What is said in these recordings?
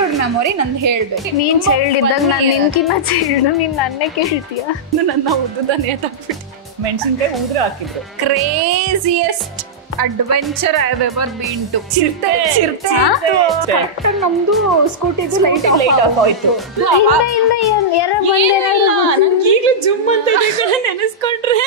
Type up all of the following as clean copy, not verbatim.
Childhood memory ನಂದು ಹೇಳ್ಬೇಕು. ನೀನ್ ಚೈಲ್ಡ್ ಇದ್ದಾಗ ನಾನು ನಿನ್ಕಿನ್ನ ಚೈಲ್ಡ್, ನೀನ್ ನನ್ನೇ ಕೇಳ್ತೀಯ. ನನ್ನ ಉದ್ದುದ ನೇತಾಕ್ಬಿಟ್ಟು ಮೆಣಸಿನ್ಕಾಯಿ ಊದ್ರೆ ಹಾಕಿದ್ರು. Craziest adventure I have ever been to. ಚಿರತೆ ನಮ್ದು ಸ್ಕೂಟಿದು ಲೈಟ್ ಆಫ್ ಆಯ್ತು. ಇಲ್ಲ ಯಾರ ಬಂದೆ ಈಗಲೂ ಜುಮ್ ಅಂತ ನೆನೆಸ್ಕೊಂಡ್ರೆ.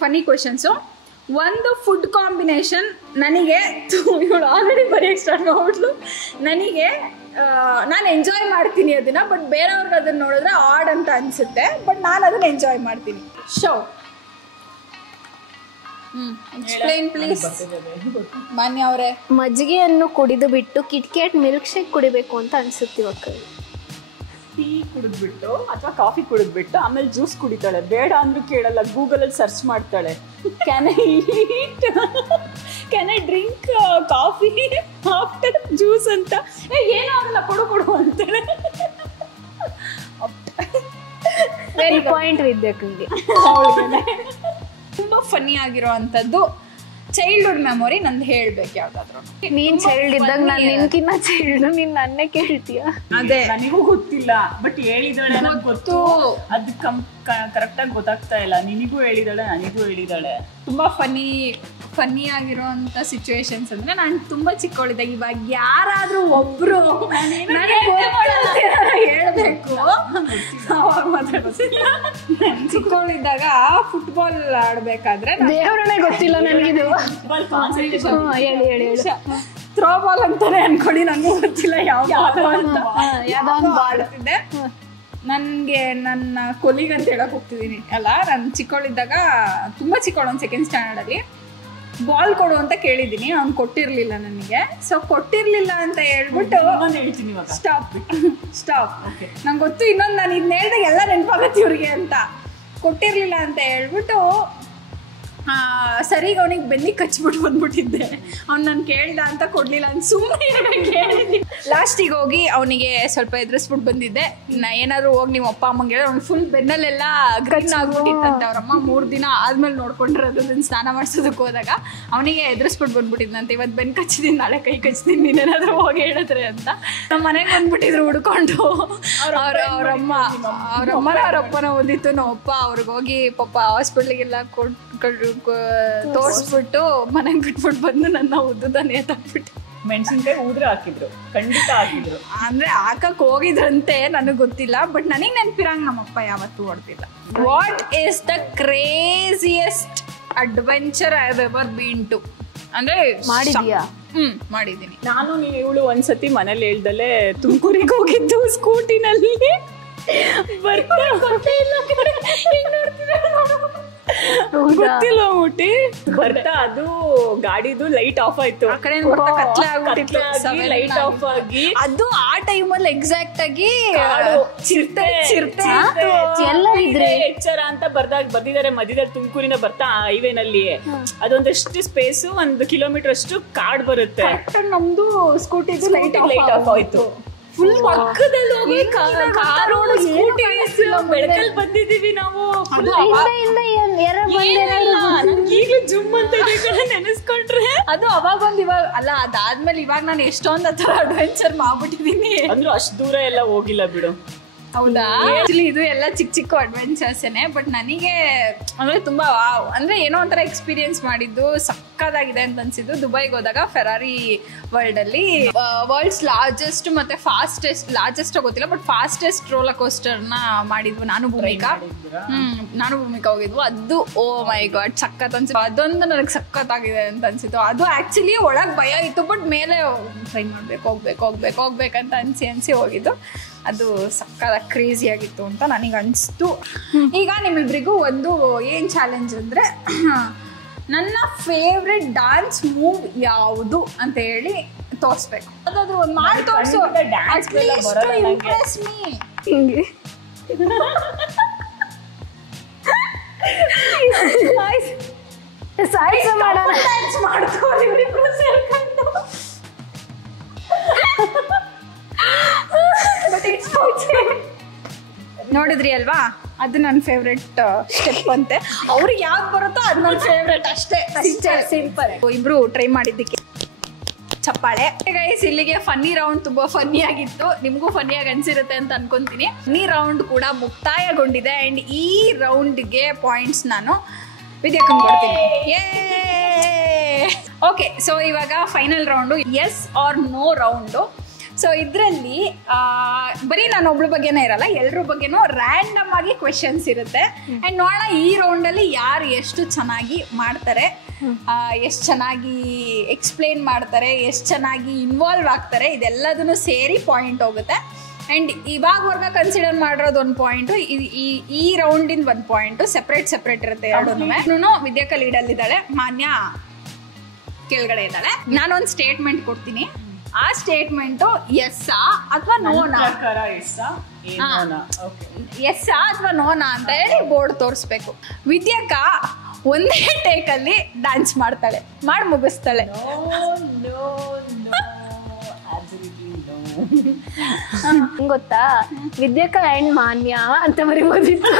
ಫನಿ ಕ್ವೆಶನ್ಸು. ಒಂದು ಫುಡ್ ಕಾಂಬಿನೇಷನ್ ನನಗೆ ಇವಳು ಆಲ್ರೆಡಿ ಬರೆಯಕ್ಕೆ ಸ್ಟಾರ್ಟ್ ಮಾಡ್ಬಿಟ್ಲು. ನನಗೆ ನಾನು ಎಂಜಾಯ್ ಮಾಡ್ತೀನಿ ಅದನ್ನ, ಬಟ್ ಬೇರೆಯವ್ರಿಗೆ ಅದನ್ನ ನೋಡಿದ್ರೆ ಆಡ್ ಅಂತ ಅನ್ಸುತ್ತೆ, ಬಟ್ ನಾನು ಅದನ್ನ ಎಂಜಾಯ್ ಮಾಡ್ತೀನಿ. ಶೋ ಎಕ್ಸ್ಪ್ಲೈನ್ ಪ್ಲೀಸ್ ಮಾನ್ಯ ಅವರೇ. ಮಜ್ಜಿಗೆಯನ್ನು ಕುಡಿದು ಬಿಟ್ಟು ಕಿಟ್ಕ್ಯಾಟ್ ಮಿಲ್ಕ್ ಶೇಕ್ ಕುಡಿಬೇಕು ಅಂತ ಅನ್ಸುತ್ತೆ ಇವಾಗ. ಟೀ ಕುಡಿದ್ಬಿಟ್ಟು ಅಥವಾ ಕಾಫಿ ಕುಡಿದ್ಬಿಟ್ಟು ಆಮೇಲೆ ಜ್ಯೂಸ್ ಕುಡಿತಾಳೆ. ಬೇಡ ಅಂದ್ರೂ ಕೇಳಲ್ಲ, ಗೂಗಲಲ್ಲಿ ಸರ್ಚ್ ಮಾಡ್ತಾಳೆ. Can I drink coffee after juice ಅಂತ. ಏನೂ ಆಗಲ್ಲ, ಕೊಡು ಅಂತಾಳೆ. ವೆರಿ ಪಾಯಿಂಟ್ ವಿದ್ಯಾಕಂಗೆ. ತುಂಬಾ ಫನಿ ಆಗಿರೋ ಅಂಥದ್ದು ಚೈಲ್ಡ್ಹುಡ್ ಮೆಮೊರಿ ನಂದು ಹೇಳ್ಬೇಕು ಯಾವ್ದಾದ್ರು. ನೀನ್ ಚೈಲ್ಡ್ ಇದ್ದಾಗ ನಾನು ನಿನ್ಕಿನ್ನ ಚೈಲ್ಡ್, ನೀನ್ ನನ್ನೇ ಕೇಳ್ತೀಯ. ಅದೇ ನನಗೂ ಗೊತ್ತಿಲ್ಲ, ಬಟ್ ಹೇಳಿದಾಳೆ ಗೊತ್ತು. ಅದು ಕರೆಕ್ಟಾಗಿ ಗೊತ್ತಾಗ್ತಾ ಇಲ್ಲ. ನಿನಗೂ ಹೇಳಿದಾಳೆ, ನನಗೂ ಹೇಳಿದಾಳೆ. ತುಂಬಾ ಫನಿ ಆಗಿರೋಂಥ ಸಿಚುವೇಶನ್ಸ್ ಅಂದ್ರೆ, ನಾನು ತುಂಬಾ ಚಿಕ್ಕವಳಿದ್ದಾಗ, ಇವಾಗ ಯಾರಾದ್ರೂ ಒಬ್ರು ಹೇಳ್ಬೇಕು ಅವಾಗ ಮಾತಾಡ್ತೀನಿ. ಚಿಕ್ಕವಳಿದ್ದಾಗ ಫುಟ್ಬಾಲ್ ಆಡ್ಬೇಕಾದ್ರೆ ದೇವರೇ ಗೊತ್ತಿಲ್ಲ ನನಗಿದು. ಹೇಳಿ ಥ್ರೋ ಬಾಲ್ ಅಂತಾನೆ ಅನ್ಕೊಳ್ಳಿ, ನಂಗೂ ಗೊತ್ತಿಲ್ಲ ಯಾವ್ದು ಅಂತ. ಯಾವ್ದೋ ಆಡ್ತಿದ್ದೆ. ನನಗೆ ನನ್ನ ಕೊಲಿಗ್ ಅಂತ ಹೇಳಕ್ ಹೋಗ್ತಿದ್ದೀನಿ ಅಲ್ಲ, ನಾನು ಚಿಕ್ಕವಳಿದ್ದಾಗ, ತುಂಬಾ ಚಿಕ್ಕವಳು, ಒಂದು ಸೆಕೆಂಡ್ ಸ್ಟ್ಯಾಂಡರ್ಡಲ್ಲಿ ಬಾಲ್ ಕೊಡು ಅಂತ ಕೇಳಿದ್ದೀನಿ. ಅವ್ನು ಕೊಟ್ಟಿರ್ಲಿಲ್ಲ ನನಗೆ. ಸೊ ಕೊಟ್ಟಿರ್ಲಿಲ್ಲ ಅಂತ ಹೇಳ್ಬಿಟ್ಟು ಸ್ಟಾಪ್ ನಂಗೆ ಗೊತ್ತು. ಇನ್ನೊಂದು ನಾನು ಇದನ್ನ ಹೇಳ್ದಾಗ ಎಲ್ಲ ನೆನಪಾಗತ್ತೆ ಇವ್ರಿಗೆ ಅಂತ. ಕೊಟ್ಟಿರ್ಲಿಲ್ಲ ಅಂತ ಹೇಳ್ಬಿಟ್ಟು ಸರಿಗೆ ಅವನಿಗೆ ಬೆನ್ನಿಗೆ ಕಚ್ಬಿಟ್ಟು ಬಂದ್ಬಿಟ್ಟಿದ್ದೆ. ಅವ್ನು ನಾನು ಕೇಳ್ದ ಅಂತ ಕೊಡ್ಲಿಲ್ಲ ಅಂತ ಸುಮ್ಮನೆ ಕೇಳಿದ್ದೆ. ಲಾಸ್ಟಿಗೆ ಹೋಗಿ ಅವನಿಗೆ ಸ್ವಲ್ಪ ಎದುರಿಸ್ಬಿಟ್ಟು ಬಂದಿದ್ದೆ. ಏನಾದ್ರು ಹೋಗಿ ನಿಮ್ಮ ಅಪ್ಪ ಅಮ್ಮಂಗೆ ಹೇಳಿ, ಅವ್ನು ಫುಲ್ ಬೆನ್ನಲ್ಲೆಲ್ಲ ಗ್ರೀನ್ ಆಗ್ಬಿಟ್ಟಿತ್ತಂತೆ. ಅವ್ರಮ್ಮ 3 ದಿನ ಆದ್ಮೇಲೆ ನೋಡ್ಕೊಂಡಿರೋದು. ಅದನ್ನ ಸ್ನಾನ ಮಾಡಿಸೋದಕ್ಕೆ ಹೋದಾಗ ಅವನಿಗೆ ಎದುರಿಸ್ಬಿಟ್ಟು ಬಂದ್ಬಿಟ್ಟಿದ್ದಂತೆ. ಇವತ್ತು ಬೆನ್ನು ಕಚ್ಚಿದ್ದೀನಿ, ನಾಳೆ ಕೈ ಕಚ್ತೀನಿ, ನೀನೇನಾದ್ರೂ ಹೋಗಿ ಹೇಳಿದ್ರೆ ಅಂತ. ನಮ್ಮ ಮನೆಗೆ ಬಂದ್ಬಿಟ್ಟಿದ್ರು ಹುಡ್ಕೊಂಡು. ಅವರಪ್ಪನ ಓದಿತ್ತು. ನಮ್ಮಪ್ಪ ಅವ್ರಿಗೆ ಹೋಗಿ ಪಾಪ ಹಾಸ್ಪಿಟ್ಲಿಗೆಲ್ಲ ತೋರಿಸ್ಬಿಟ್ಟು ಮನೆಗೆ ಬಿಟ್ಬಿಟ್ಟು ಬಂದು ನನ್ನ ಉದ್ದುದ ನೇತಾಕ್ಬಿಟ್ಟು. ಮೆಣಸಿನ್ಕಾಯಿ ಊದ್ರೆ ಹಾಕಿದ್ರು, ಖಂಡಿತ ಹಾಕಿದ್ರು. ಅಂದ್ರೆ ಹಾಕಕ್ ಹೋಗಿದ್ರಂತೆ, ನನಗೆ ಗೊತ್ತಿಲ್ಲ, ಬಟ್ ನನಗೆ ನೆನಪಿರಂಗ್ ನಮ್ಮಪ್ಪ ಯಾವತ್ತೂ ಹೊಡ್ತಿಲ್ಲ. What is the craziest adventure I have ever been to? ಅಂದ್ರೆ ಮಾಡಿದ್ಯಾ? ಮಾಡಿದ್ದೀನಿ ನಾನು. ಇವಳು ಒಂದ್ಸತಿ ಮನೇಲಿ ಹೇಳ್ದಲ್ಲೇ ತುಮಕೂರಿಗೆ ಹೋಗಿದ್ದು ಸ್ಕೂಟಿನಲ್ಲಿ. ಗೊತ್ತಿಲ್ಲ ಮುಟ್ಟಿ ಬರ್ತಾ ಅದು ಗಾಡಿದು ಲೈಟ್ ಆಫ್ ಆಯ್ತು. ಲೈಟ್ ಆಫ್ ಆಗಿ ಅದು ಆ ಟೈಮಲ್ಲಿ ಎಕ್ಸಾಕ್ಟ್ ಆಗಿ ಚಿರತೆ ಎಚ್ಚರ ಅಂತ ಬರ್ದಿದ್ದಾರೆ ಮಧ್ಯದಲ್ಲಿ. ತುಮಕೂರಿನ ಬರ್ತಾ ಹೈವೇನಲ್ಲಿ ಅದೊಂದಷ್ಟು ಸ್ಪೇಸು 1 ಕಿಲೋಮೀಟರ್ ಅಷ್ಟು ಕಾಡ್ ಬರುತ್ತೆ. ನಮ್ದು ಸ್ಕೂಟಿದು ಲೈಟ್ ಆಫ್ ಆಯ್ತು. ಫುಲ್ ಪಕ್ಕದಲ್ಲಿ ಹೋಗಿ ಬೆಳಕಲ್ಲಿ ಬಂದಿದೀವಿ ನಾವು. ಈಗಲೂ ಜುಮ್ ಅಂತ ನೆನೆಸ್ಕೊಂಡ್ರೆ ಅದು ಅವಾಗೊಂದು. ಇವಾಗ ಅಲ್ಲ, ಅದಾದ್ಮೇಲೆ ಇವಾಗ ನಾನು ಎಷ್ಟೊಂದು ಆ ಥರ ಅಡ್ವೆಂಚರ್ ಮಾಡ್ಬಿಟ್ಟಿದೀನಿ. ಅಂದ್ರೆ ಅಷ್ಟು ದೂರ ಎಲ್ಲ ಹೋಗಿಲ್ಲ ಬಿಡು. ಹೌದಾ? ಆಕ್ಚುಲಿ ಇದು ಎಲ್ಲ ಚಿಕ್ಕ ಅಡ್ವೆಂಚರ್ಸೇನೆ, ಬಟ್ ನನಗೆ ಅಂದ್ರೆ ತುಂಬಾ ಅಂದ್ರೆ ಏನೋ ಒಂಥರ ಎಕ್ಸ್ಪೀರಿಯನ್ಸ್ ಮಾಡಿದ್ದು ಸಕ್ಕದಾಗಿದೆ ಅಂತ ಅನ್ಸಿದ್ದು. ದುಬೈಗೆ ಹೋದಾಗ ಫೆರಾರಿ ವರ್ಲ್ಡ್ ಅಲ್ಲಿ ವರ್ಲ್ಡ್ಸ್ ಲಾರ್ಜೆಸ್ಟ್ ಮತ್ತೆ ಲಾರ್ಜೆಸ್ಟ್ ಗೊತ್ತಿಲ್ಲ, ಬಟ್ ಫಾಸ್ಟೆಸ್ಟ್ ರೋಲರ್ ಕೋಸ್ಟರ್ ನ ಮಾಡಿದ್ವು. ನಾನು ಭೂಮಿಕಾ ಹೋಗಿದ್ವು. ಅದು ಓ ಮೈ ಗಾಡ್ ಸಕ್ಕತ್ ಅನ್ಸಿತ್ತು. ಅದೊಂದು ನನಗೆ ಸಕ್ಕತ್ತಾಗಿದೆ ಅಂತ ಅನ್ಸಿತ್ತು. ಅದು ಆಕ್ಚುಲಿ ಒಳಗ್ ಭಯ ಇತ್ತು, ಬಟ್ ಮೇಲೆ ಟ್ರೈ ಮಾಡ್ಬೇಕು ಹೋಗ್ಬೇಕಂತ ಅನ್ಸಿ ಹೋಗಿದ್ದು. ಅದು ಸಕ್ಕದ ಕ್ರೇಜಿ ಆಗಿತ್ತು ಅಂತ ನನಗೆ ಅನಿಸ್ತು. ಈಗ ನಿಮ್ಮಿಬ್ಬರಿಗೂ ಒಂದು ಏನು ಚಾಲೆಂಜ್ ಅಂದರೆ, ನನ್ನ ಫೇವ್ರೆಟ್ ಡಾನ್ಸ್ ಮೂವ್ ಯಾವುದು ಅಂತ ಹೇಳಿ ತೋರಿಸ್ಬೇಕು. ಅದಾದ್ರೂ ಒಂದು ಮಾಡಿ ತೋರಿಸು. Impress me. ಹಿಂಗೆ ಸಾಹಸ ಮಾಡೋಣ. ಡ್ಯಾನ್ಸ್ ಮಾಡ್ತಾರೆ ಇವರಿಬ್ರು ಸೇರ್ಕೊಂಡು. ನೋಡಿದ್ರಿ ಅಲ್ವಾ, ಅದು ನನ್ನ ಫೇವ್ರೆಟ್ ಸ್ಟೆಪ್ ಅಂತೆ. ಅವ್ರಿಗೆ ಯಾವ್ದು ಬರುತ್ತೋ ಅದು ನನ್ನ ಫೇವ್ರೆಟ್ ಅಷ್ಟೇ. ಸಿಂಪಲ್. ಇಬ್ರು ಟ್ರೈ ಮಾಡಿದ್ದಕ್ಕೆ ಚಪ್ಪಾಳೆ. ಗೈಸ್, ಇಲ್ಲಿಗೆ ಫನ್ನಿ ರೌಂಡ್ ತುಂಬಾ ಫನ್ನಿ ಆಗಿತ್ತು. ನಿಮಗೂ ಫನ್ನಿಯಾಗಿ ಅನ್ಸಿರುತ್ತೆ ಅಂತ ಅನ್ಕೊಂತೀನಿ. ಫನ್ನಿ ರೌಂಡ್ ಕೂಡ ಮುಕ್ತಾಯಗೊಂಡಿದೆ. ಅಂಡ್ ಈ ರೌಂಡ್ಗೆ ಪಾಯಿಂಟ್ಸ್ ನಾನು ವಿದ್ಯಾಕ್ಕಂಗೆ ಕೊಡ್ತೀನಿ. ಓಕೆ, ಸೊ ಇವಾಗ final round yes or no round. So ಇದರಲ್ಲಿ ಬರೀ ನಾನು ಒಬ್ಳ ಬಗ್ಗೆನೇ ಇರಲ್ಲ, ಎಲ್ಲರ ಬಗ್ಗೆನೂ ರ್ಯಾಂಡಮ್ ಆಗಿ ಕ್ವೆಶನ್ಸ್ ಇರುತ್ತೆ. ಆ್ಯಂಡ್ ನೋಡೋಣ ಈ ರೌಂಡಲ್ಲಿ ಯಾರು ಎಷ್ಟು ಚೆನ್ನಾಗಿ ಮಾಡ್ತಾರೆ, ಎಷ್ಟು ಚೆನ್ನಾಗಿ ಎಕ್ಸ್ಪ್ಲೇನ್ ಮಾಡ್ತಾರೆ, ಎಷ್ಟು ಚೆನ್ನಾಗಿ ಇನ್ವಾಲ್ವ್ ಆಗ್ತಾರೆ, ಇದೆಲ್ಲದನ್ನು ಸೇರಿ ಪಾಯಿಂಟ್ ಹೋಗುತ್ತೆ. ಆ್ಯಂಡ್ ಇವಾಗವರೆಗೆ ಕನ್ಸಿಡರ್ ಮಾಡಿರೋದು ಒಂದು ಪಾಯಿಂಟು, ಈ ರೌಂಡಿಂದ ಒಂದು ಪಾಯಿಂಟು ಸೆಪ್ರೇಟ್ ಇರುತ್ತೆ ಎರಡೂ. ವಿದ್ಯಾಕ ಲೀಡಲ್ಲಿದ್ದಾಳೆ, ಮಾನ್ಯ ಕೆಳಗಡೆ ಇದ್ದಾಳೆ. ನಾನೊಂದು ಸ್ಟೇಟ್ಮೆಂಟ್ ಕೊಡ್ತೀನಿ, ಆ ಸ್ಟೇಟ್ಮೆಂಟು ಎಸ್ಸಾ ಅಥವಾ ನೋನಾ, ಎಸ್ಸಾ ಅಥವಾ ನೋನಾ ಅಂತ ಹೇಳಿ ಬೋರ್ಡ್ ತೋರಿಸ್ಬೇಕು. ವಿದ್ಯಾಕ ಒಂದೇ ಟೇಕಲ್ಲಿ ಡ್ಯಾನ್ಸ್ ಮಾಡ್ತಾಳೆ, ಮಾಡಿ ಮುಗಿಸ್ತಾಳೆ. ಗೊತ್ತಾ, ವಿದ್ಯಾಕ ಅಂಡ್ ಮಾನ್ಯ ಅಂತ ಬರೀಬೋದಿತ್ತು.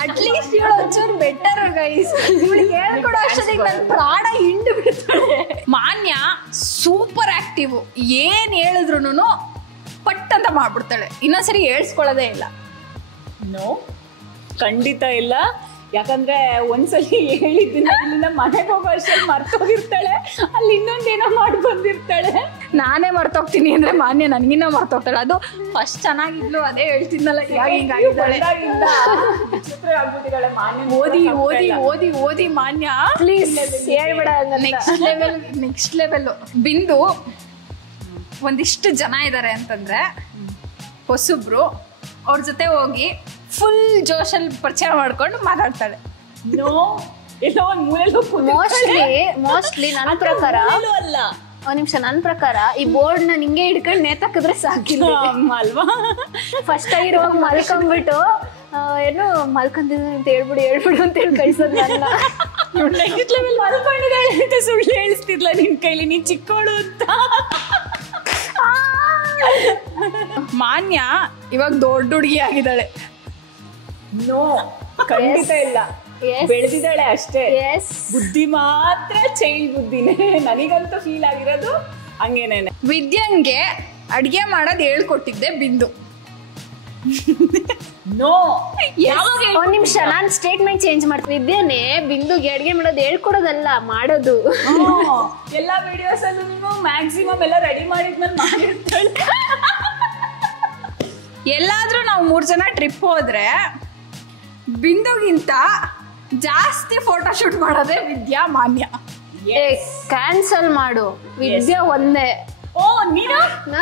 ಅಟ್ಲೀಸ್ಟ್ ಇವಳು ಒಂಚೂರು ಬೆಟರ್ ಗೈಸ್. ಇವಳಿಗೆ ಹೇಳ್ಕೊಡೋ ಅಷ್ಟೊತ್ತಿಗೆ ನನ್ನ ಪ್ರಾಣ ಹಿಂಡು ಬಿಡ್ತಾಳೆ. ಮಾನ್ಯ ಸೂಪರ್ ಆಕ್ಟಿವ್, ಏನ್ ಹೇಳಿದ್ರು ಪಟ್ ಅಂತ ಮಾಡ್ಬಿಡ್ತಾಳೆ, ಇನ್ನೊಂದ್ಸರಿ ಹೇಳ್ಸ್ಕೊಳ್ಳೋದೇ ಇಲ್ಲ. ನೋ, ಖಂಡಿತ ಇಲ್ಲ. ಯಾಕಂದ್ರೆ ಒಂದ್ಸಲಿ ಹೇಳಿದ್ದೀನಿ, ಇಲ್ಲಿಂದ ಮನೆಗೆ ಹೋಗೋ ಅಷ್ಟಲ್ಲಿ ಮರ್ತೋಗಿರ್ತಾಳೆ, ಅಲ್ಲಿ ಇನ್ನೊಂದೇನೋ ಮಾಡಿ ಬಂದಿರ್ತಾಳೆ. ನಾನೇ ಮರ್ತೋಗ್ತೀನಿ ಅಂದ್ರೆ ಮಾನ್ಯ ನನಗಿನ್ನ ಮರ್ತೋಗ್ತಾಳೆ. ಅದು ಫಸ್ಟ್ ಚೆನ್ನಾಗಿದ್ಲು, ಅದೇ ಹೇಳ್ತಿದ್ನಲ್ಲ, ಹಿಂಗಾಗಿದ್ದಾಳೆ. ಓದಿ ಓದಿ ಓದಿ ಓದಿ ಮಾನ್ಯ ಪ್ಲೀಸ್ ಹೇಳ್ಬೇಡ. Next level. ಬಿಂದು ಒಂದಿಷ್ಟು ಜನ ಇದ್ದಾರೆ ಅಂತಂದ್ರೆ ಹೊಸಬ್ರು, ಅವ್ರ ಜೊತೆ ಹೋಗಿ ಫುಲ್ ಜೋಶಲ್ಲಿ ಪರಿಚಯ ಮಾಡ್ಕೊಂಡು ಮಾತಾಡ್ತಾಳೆ. ನೋ, ಎಲ್ಲೋ ಒಂದ್ ಮೂಲೆಲ್ಲೂ ಮೋಸ್ಟ್ಲಿ ನನ್ನ ಪ್ರಕಾರ ಅಲ್ಲ. ಒಂದ್ ನಿಮಿಷ, ನನ್ನ ಪ್ರಕಾರ ಈ ಬೋರ್ಡ್ ನ ನಿಂಗೆ ಹಿಡ್ಕೊಂಡು ನೇತಾಕಿದ್ರೆ ಸಾಕಿಲ್ಲ ಅಲ್ವಾ? ಫಸ್ಟ್ ಆಗಿರುವಾಗ ಮಲ್ಕೊಂಡ್ಬಿಟ್ಟು ಏನು ಮಲ್ಕೊಂತಿದ್ದೀನಿ ಅಂತ ಹೇಳ್ಬಿಡಿ ಅಂತ ಹೇಳಿ ಕಳ್ಸೋದು ನನ್ನ. ನೆಕ್ಸ್ಟ್ ಲೆವೆಲ್ ಮಲ್ಕೊಂಡಿದ್ದಾಳೆ ಅಂತ ಸುಳ್ಳು ಹೇಳಿಸ್ತಿದ್ಲ ನಿನ್ ಕೈಲಿ, ನೀನ್ ಚಿಕ್ಕವಳು ಅಂತ. ಮಾನ್ಯ ಇವಾಗ ದೊಡ್ಡ ಹುಡುಗಿ ಆಗಿದ್ದಾಳೆ. ನೋ, ಖಂಡಿತ ಇಲ್ಲ. ಬೆಳೆದಿದ್ದಾಳೆ ಅಷ್ಟೇ, ಬುದ್ಧಿ ಮಾತ್ರ ಚೈಲ್ಡ್ ಬುದ್ಧಿನೇ. ನನಗಂತೂ ಫೀಲ್ ಆಗಿರೋದು ಹಂಗೇನೇನೆ. ವಿದ್ಯಂಗೆ ಅಡ್ಗೆ ಮಾಡೋದು ಹೇಳ್ಕೊಟ್ಟಿದ್ದೆ ಬಿಂದು. ನೋ, ಒಂದ್ ನಿಮಿಷ, ನಾನ್ ಸ್ಟೇಟ್ಮೆಂಟ್ ಚೇಂಜ್ ಮಾಡ್ತೀನಿ. ಇದೇನೆ ಬಿಂದುಗೆ ಅಡ್ಗೆ ಮಾಡೋದು ಹೇಳ್ಕೊಡೋದಲ್ಲ, ಮಾಡೋದು. ಎಲ್ಲಾ ವಿಡಿಯೋಸ್ ಅಲ್ಲೂ ಮ್ಯಾಕ್ಸಿಮಮ್ ಎಲ್ಲ ರೆಡಿ ಮಾಡಿದ್ಮೇಲೆ ಮಾಡಿರ್ತಾಳೆ. ಎಲ್ಲಾದ್ರೂ ನಾವು 3 ಜನ ಟ್ರಿಪ್ ಹೋದ್ರೆ ಬಿಂದುಗಿಂತ ಜಾಸ್ತಿ ಫೋಟೋ ಶೂಟ್ ಮಾಡೋದೇ ವಿದ್ಯಾ, ಮಾನ್ಯ. ಕ್ಯಾನ್ಸಲ್ ಮಾಡು, ವಿದ್ಯಾ ಒಂದೇ. ಓ, ನೀನು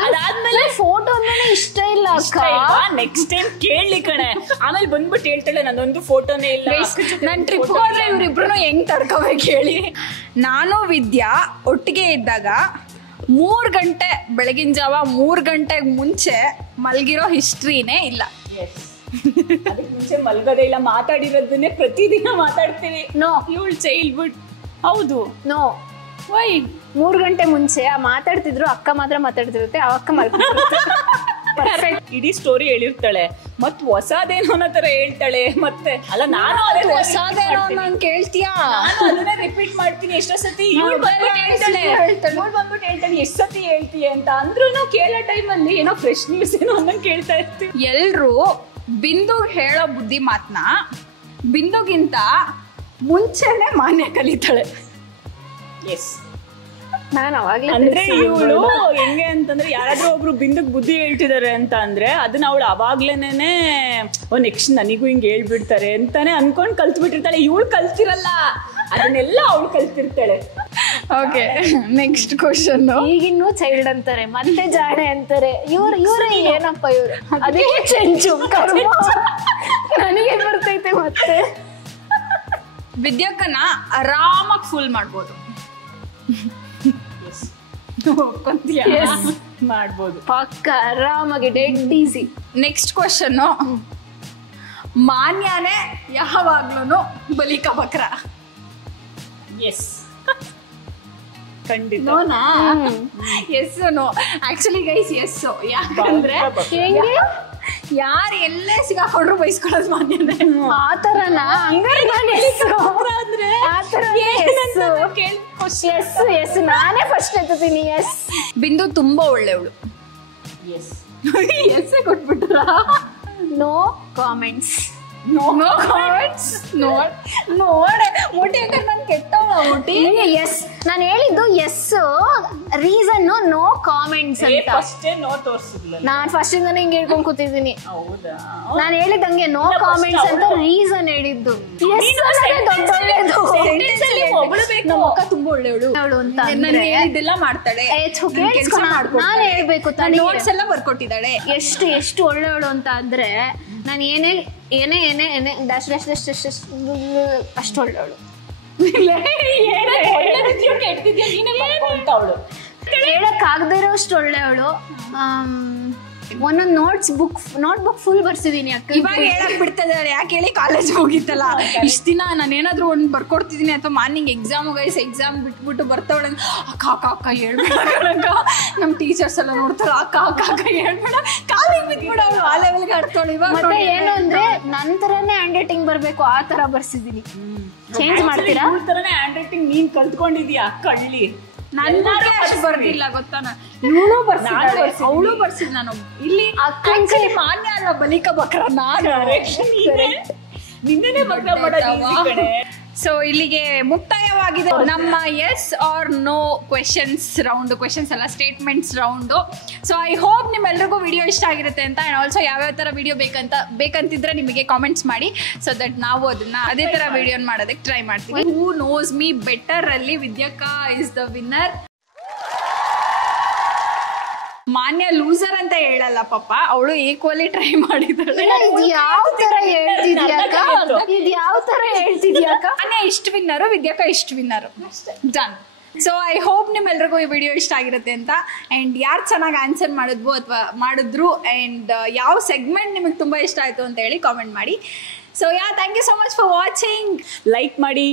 ಅದಾದ್ಮೇಲೆ ಫೋಟೋ ಅಂದ್ರೆ ಇಷ್ಟ ಇಲ್ಲ ಅಕ್ಕ. ನೆಕ್ಸ್ಟ್ ಟೈಮ್ ಕೇಳಲಿ ಕಣೆ, ಆಮೇಲೆ ಬಂದ್ಬಿಟ್ಟು ಹೇಳ್ತಾಳೆ ನಂದೊಂದು ಫೋಟೋನೇ ಇಲ್ಲ. ನಾನು ಟ್ರಿಪ್ ಹೋದ್ರೆ ಇವ್ರಿಬ್ರು ಹೆಂಗ್ ತಡ್ಕೋಬೇಕು ಹೇಳಿ. ನಾನು ವಿದ್ಯಾ ಒಟ್ಟಿಗೆ ಇದ್ದಾಗ 3 ಗಂಟೆ ಬೆಳಗಿನ ಜಾವ 3 ಗಂಟೆಗೆ ಮುಂಚೆ ಮಲ್ಗಿರೋ ಹಿಸ್ಟ್ರಿನೇ ಇಲ್ಲ. ಅದಕ್ಕೆ ಮುಂಚೆ ಮಲ್ಗೋದೇ ಇಲ್ಲ, ಮಾತಾಡಿರೋದನ್ನೇ ಪ್ರತಿದಿನ ಮಾತಾಡ್ತೀವಿ. ನೋ, ಇವಳು ಚೈಲ್ಡ್ಹುಡ್. ಹೌದು. ನೋ, ವೈ 3 ಗಂಟೆ ಮುಂಚೆ ಮಾತಾಡ್ತಿದ್ರು, ಅಕ್ಕ ಮಾತ್ರ ಮಾತಾಡ್ತಿರುತ್ತೆ, ಆ ಅಕ್ಕ ಮಲ್ಕೊಂಡಿರುತ್ತೆ. ಪರ್ಫೆಕ್ಟ್. ಇಡೀ ಸ್ಟೋರಿ ಹೇಳಿರ್ತಾಳೆ, ಮತ್ ಹೊಸದೇನೋ ಅನ್ನೋ ತರ ಹೇಳ್ತಾಳೆ. ಮತ್ತೆ ಅಲ್ಲ, ನಾನು ಹೊಸದೇನೋ ನಾನು ಕೇಳ್ತೀಯಾ, ಅದನ್ನೇ ರಿಪೀಟ್ ಮಾಡ್ತೀನಿ ಎಷ್ಟೋ ಸತಿ. ಇವಳು ಬಂದ್ಬಿಟ್ಟು ಹೇಳ್ತಾಳೆ ಎಷ್ಟ್ ಸತಿ ಹೇಳ್ತೀಯ ಅಂತ. ಅಂದ್ರೂ ಕೇಳೋ ಟೈಮಲ್ಲಿ ಏನೋ ಫ್ರೆಶ್ ನ್ಯೂಸ್ ಏನೋ ಅನ್ನಂಗ್ ಕೇಳ್ತಾ ಇರ್ತೀವಿ. ಎಲ್ರು ಬಿಂದು ಹೇಳೋ ಬುದ್ಧಿ ಮಾತನ್ನ ಬಿಂದುಗಿಂತ ಮುಂಚೆನೆ ಮಾನ್ಯ ಕಲಿತಾಳೆ. ಎಸ್, ನಾನು ಅವಾಗ್ಲೇ ಅಂದ್ರೆ ಇವಳು ಹೆಂಗೆ ಅಂತಂದ್ರೆ, ಯಾರಾದ್ರೂ ಒಬ್ರು ಬಿಂದುಗ್ ಬುದ್ಧಿ ಹೇಳ್ತಿದಾರೆ ಅಂತ ಅಂದ್ರೆ ಅದನ್ನ ಅವಳು ಅವಾಗ್ಲೇನೆ ನೆಕ್ಸ್ಟ್ ನನಗೂ ಹಿಂಗ್ ಹೇಳ್ಬಿಡ್ತಾರೆ ಅಂತಾನೆ ಅನ್ಕೊಂಡ್ ಕಲ್ತ್ಬಿಟ್ಟಿರ್ತಾಳೆ. ಇವಳು ಕಲ್ತಿರಲ್ಲ, ಅದನ್ನೆಲ್ಲ ಅವಳು ಕಲ್ತಿರ್ತಾಳೆ. Okay, next question. ಈಗಿನ್ನೂ ಚೈಲ್ಡ್ ಅಂತಾರೆ, ಮತ್ತೆ ಜಾಣೆ ಅಂತಾರೆ. ಇವ್ರು ಏನಪ್ಪ ಇವ್ರು, ಅದಕ್ಕೆ ಚೆಂಚು ಕರ್ಮ ನನಗೆ ಬರ್ತೈತೆ. ಮತ್ತೆ ವಿದ್ಯಾಕನ ಆರಾಮಾಗಿ ಫುಲ್ ಮಾಡ್ಬೋದು. ಮಾಡ್ಬೋದು ಪಕ್ಕ ಆರಾಮಾಗಿ, ಡೆಡ್ ಈಸಿ. ನೆಕ್ಸ್ಟ್ ಕ್ವಶನ್, ಮಾನ್ಯನೇ ಯಾವಾಗ್ಲೂ ಬಲಿಕ ಬಕ್ರ. ಎಸ್ ಖಂಡಿತ. ನೋನಾ? Yes no actually guys yes. ಯಾಕಂದ್ರೆ ಯಾರು ಎಲ್ಲೇ ಸಿಗಾಕೊಂಡ್ರು ಬೈಸ್ಕೊಳ್ಳೋದು ಮಾನ್ಯನೇ. ಆತರನಾ? ಹಂಗಾರೆ ನಾನು ಎಸ್ ನಾನೇ ಫಸ್ಟ್ ಎತ್ತೀನಿ. ಎಸ್. ಬಿಂದು ತುಂಬಾ ಒಳ್ಳೆವಳು. ಎಸ್ ಎಸ್ ಕೊಟ್ಬಿಟ್ರ. No comments. ನೋಡೆ ಮುಟಿ ಅಂತ ನಾನು ಕೆಟ್ಟವಳ ಮುಟಿ. ಎಸ್ ನಾನು ಹೇಳಿದ್ದು ಎಸ್, ರೀಸನ್ ನೋ ಕಾಮೆಂಟ್ಸ್ ಅಂತ. ಫಸ್ಟ್ ನೋ ತೋರಿಸಿದ್ಲ. ನಾನ್ ಫಸ್ಟ್ ಇಂದಾನೆ ಹಿಂಗೆ ಹೇಳ್ಕೊಂಡ್ ಕೂತಿದ್ದೀನಿ. ಹೌದಾ? ನಾನು ಹೇಳಿದಂಗೆ ನೋ ಕಾಮೆಂಟ್ಸ್ ಅಂತ ರೀಸನ್ ಹೇಳಿದ್ದು. ನಮ್ಮ ಅಕ್ಕ ತುಂಬಾ ಒಳ್ಳೆವಳು ಅಂತ ನಾನು ಹೇಳಿದ್ದೆಲ್ಲ ಮಾಡ್ತಾಳೆ. ನಾನು ಹೇಳ್ಬೇಕು, ನೋಟ್ಸ್ ಎಲ್ಲ ಬರ್ಕೊಟ್ಟಿದ್ದಾಳೆ. ಎಷ್ಟು ಒಳ್ಳೆವಳು ಅಂತ ಅಂದ್ರೆ ನಾನು ಏನೇ ಡ್ಯಾಶ್ ಡ್ಯಾಶ್ ಡ್ಯಾಶ್ ಡ್ಯಾಶ್ ಅಷ್ಟು ಒಳ್ಳೆವಳು. ಹೇಳಕ್ ಆಗದೆ ಇರೋ ಅಷ್ಟು ಒಳ್ಳೆವಳು. ಒಂದೊಂದು ನೋಟ್ಬುಕ್ ಫುಲ್ ಬರ್ಸಿದೀನಿ ಅಕ್ಕ. ಇವಾಗ ಹೇಳಕ್ ಬಿಡ್ತಿದ್ದಾಳೆ. ಯಾಕೆ ಹೇಳಿ ಕಾಲೇಜ್ಗೆ ಹೋಗಿತ್ತಲ್ಲ ಇಷ್ಟ ದಿನ ನಾನು ಏನಾದ್ರು ಒಂದು ಬರ್ಕೊಡ್ತಿದ್ದೀನಿ ಅಥವಾ ಮಾರ್ನಿಂಗ್ ಎಕ್ಸಾಮ್ ಬಿಟ್ಬಿಟ್ಟು ಬರ್ತಾವಳ. ಅಕ್ಕ ಅಕ್ಕ ಅಕ್ಕ ಹೇಳ್ಬೇಡ, ನಮ್ಮ ಟೀಚರ್ಸ್ ಎಲ್ಲ ನೋಡ್ತಾಳ. ಅಕ್ಕ ಅಕ್ಕ ಅಕ್ಕ ಹೇಳ್ಬೇಡ, ಕಾಲಿಗೆ ಬಿಟ್ಬಿಡ. ಅವಳು ಆ ಲೆವೆಲ್ಗೆ ಆಡ್ತಾಳು. ಇವಾಗ ಮತ್ತೆ ಏನು ಅಂದ್ರೆ ನಂತರನೇ ಹ್ಯಾಂಡ್ ರೈಟಿಂಗ್ ಬರ್ಬೇಕು ಆ ತರ ಬರ್ಸಿದೀನಿ. ಚೇಂಜ್ ಮಾಡ್ತೀರಾ? ಹ್ಯಾಂಡ್ ರೈಟಿಂಗ್ ನೀನ್ ಕಲ್ತ್ಕೊಂಡಿದ್ಯಾ ಕಳ್ಳಿ. ನನ್ನ ಅಷ್ಟು ಬರ್ದಿಲ್ಲ ಗೊತ್ತಾ. ಇವಳು ಬರ್ಸಿದ್ದಾಳೆ, ಅವಳು ಬರ್ಸಿದ್. ನಾನು ಇಲ್ಲಿ ಅಕ್ಕಂಚಲಿ ಮಾನ್ಯ ಅಲ್ಲ ಬಲಿಕ ಬಕ್ರ. ನಾನು ನಿನ್ನೆ ಬಕ್ರ ಮಾಡೋದು. ಸೊ ಇಲ್ಲಿಗೆ ಮುಕ್ತಾಯವಾಗಿದೆ ನಮ್ಮ ಎಸ್ ಆರ್ ನೋ ಕ್ವೆಶನ್ಸ್ ಅಲ್ಲ statements round. So I hope ನಿಮ್ಮೆಲ್ರಿಗೂ ವಿಡಿಯೋ ಇಷ್ಟ ಆಗಿರುತ್ತೆ ಅಂತ. ಆ್ಯಂಡ್ ಆಲ್ಸೋ ಯಾವ್ಯಾವ ಥರ ವಿಡಿಯೋ ಬೇಕಂತಿದ್ರೆ ನಿಮಗೆ ಕಾಮೆಂಟ್ಸ್ ಮಾಡಿ, ಸೊ ದಟ್ ನಾವು ಅದೇ ಥರ ವಿಡಿಯೋನ ಮಾಡೋದಕ್ಕೆ ಟ್ರೈ ಮಾಡ್ತೀವಿ. ಹೂ ನೋಸ್ ಮೀ ಬೆಟರ್ ಅಲ್ಲಿ ವಿದ್ಯಾಕಾ ಇಸ್ ದ ವಿನ್ನರ್. ಮಾನ್ಯ ಲೂಸರ್ ಅಂತ ಹೇಳಲ್ಲ ಪಾಪ, ಅವಳು ಈಕ್ವಲಿ ಟ್ರೈ ಮಾಡಿದಾಳೆ. ಯಾವ ತರ ಹೇಳ್ತಿದ್ಯಾಕ? ಮಾನ್ಯ ಇಷ್ಟು ವಿನ್ನರು, ವಿದ್ಯಾಕಾ ಇಷ್ಟು winner. Done. So I hope ನಿಮ್ಮೆಲ್ರಿಗೂ ಈ ವಿಡಿಯೋ ಇಷ್ಟ ಆಗಿರುತ್ತೆ ಅಂತ. ಆ್ಯಂಡ್ ಯಾರು ಚೆನ್ನಾಗಿ ಆನ್ಸರ್ ಮಾಡಿದ್ರು ಆ್ಯಂಡ್ ಯಾವ ಸೆಗ್ಮೆಂಟ್ ನಿಮಗೆ ತುಂಬ ಇಷ್ಟ ಆಯಿತು ಅಂತ ಹೇಳಿ ಕಾಮೆಂಟ್ ಮಾಡಿ. So thank you so much for watching. Like ಮಾಡಿ,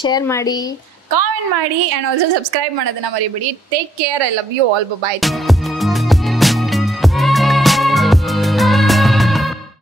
ಶೇರ್ ಮಾಡಿ, ಕಾಮೆಂಟ್ ಮಾಡಿ ಆ್ಯಂಡ್ ಆಲ್ಸೋ ಸಬ್ಸ್ಕ್ರೈಬ್ ಮಾಡೋದನ್ನ ಮರಿಬೇಡಿ. Take care. I love you all. Bye.